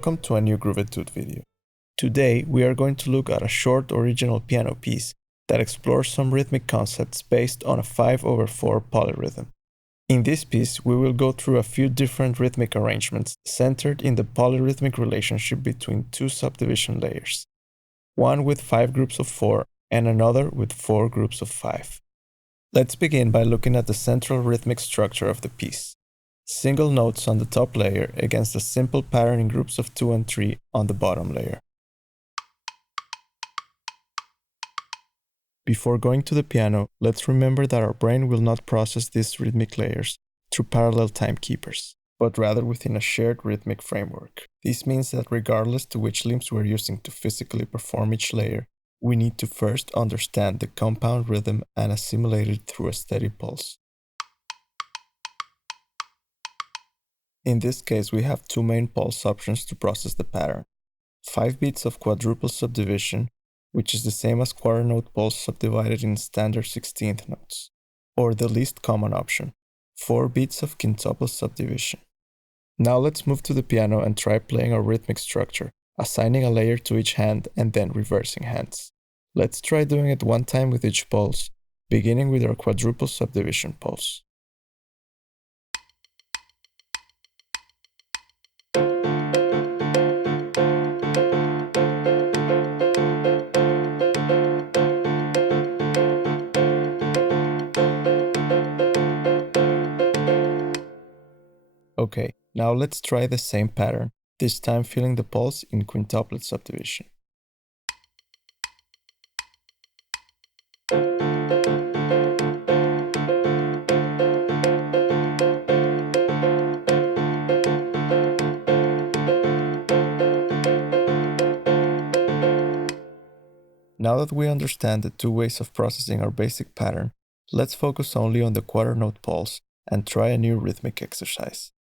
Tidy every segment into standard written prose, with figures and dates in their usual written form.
welcome to a new Groove Etude video. Today we are going to look at a short original piano piece that explores some rhythmic concepts based on a 5/4 polyrhythm. In this piece we will go through a few different rhythmic arrangements centered in the polyrhythmic relationship between two subdivision layers, one with 5 groups of 4 and another with 4 groups of 5. Let's begin by looking at the central rhythmic structure of the piece. Single notes on the top layer against a simple pattern in groups of 2 and 3 on the bottom layer. Before going to the piano, let's remember that our brain will not process these rhythmic layers through parallel timekeepers, but rather within a shared rhythmic framework. This means that regardless to which limbs we're using to physically perform each layer, we need to first understand the compound rhythm and assimilate it through a steady pulse. In this case, we have two main pulse options to process the pattern. 5 beats of quadruple subdivision, which is the same as quarter note pulse subdivided in standard 16th notes, or the least common option, 4 beats of quintuple subdivision. Now let's move to the piano and try playing our rhythmic structure, assigning a layer to each hand and then reversing hands. Let's try doing it one time with each pulse, beginning with our quadruple subdivision pulse. Okay, now let's try the same pattern, this time feeling the pulse in quintuplet subdivision. Now that we understand the two ways of processing our basic pattern, let's focus only on the quarter note pulse and try a new rhythmic exercise.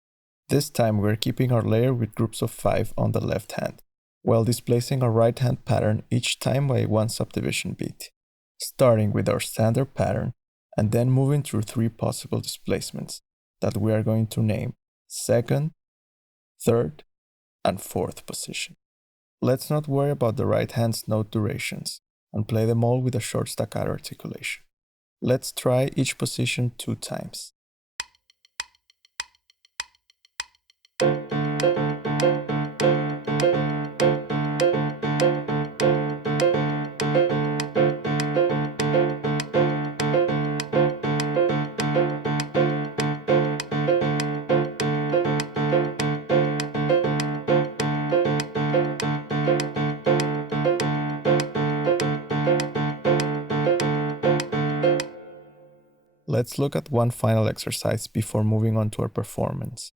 This time we're keeping our layer with groups of 5 on the left hand, while displacing our right hand pattern each time by one subdivision beat, starting with our standard pattern and then moving through 3 possible displacements that we are going to name 2nd, 3rd, and 4th position. Let's not worry about the right hand's note durations and play them all with a short staccato articulation. Let's try each position 2 times. Let's look at one final exercise before moving on to our performance.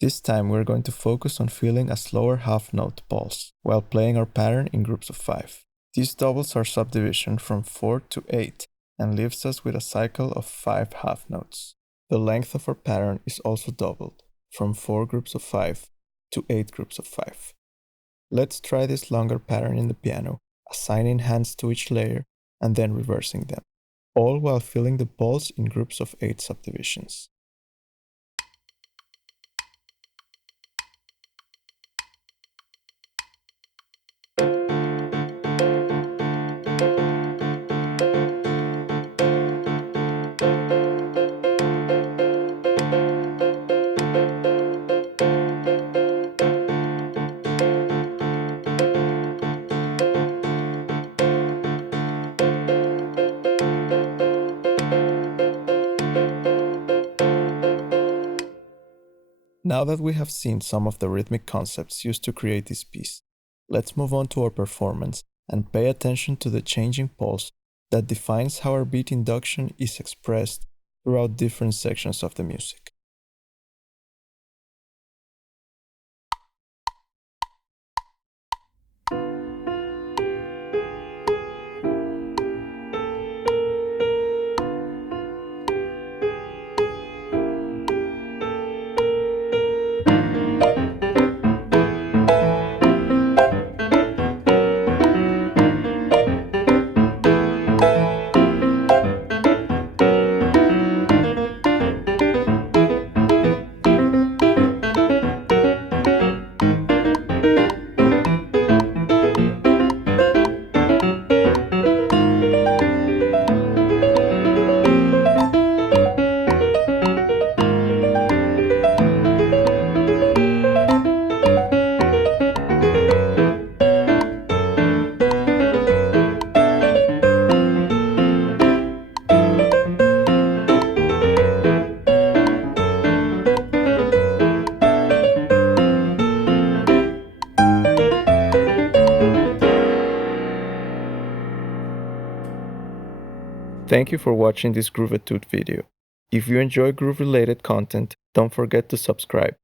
This time we're going to focus on feeling a slower half note pulse while playing our pattern in groups of 5. This doubles our subdivision from 4 to 8 and leaves us with a cycle of 5 half notes. The length of our pattern is also doubled from 4 groups of 5 to 8 groups of 5. Let's try this longer pattern in the piano, assigning hands to each layer and then reversing them, all while feeling the pulse in groups of 8 subdivisions. Now that we have seen some of the rhythmic concepts used to create this piece, let's move on to our performance and pay attention to the changing pulse that defines how our beat induction is expressed throughout different sections of the music. Thank you for watching this Groove Etude video. If you enjoy groove-related content, don't forget to subscribe.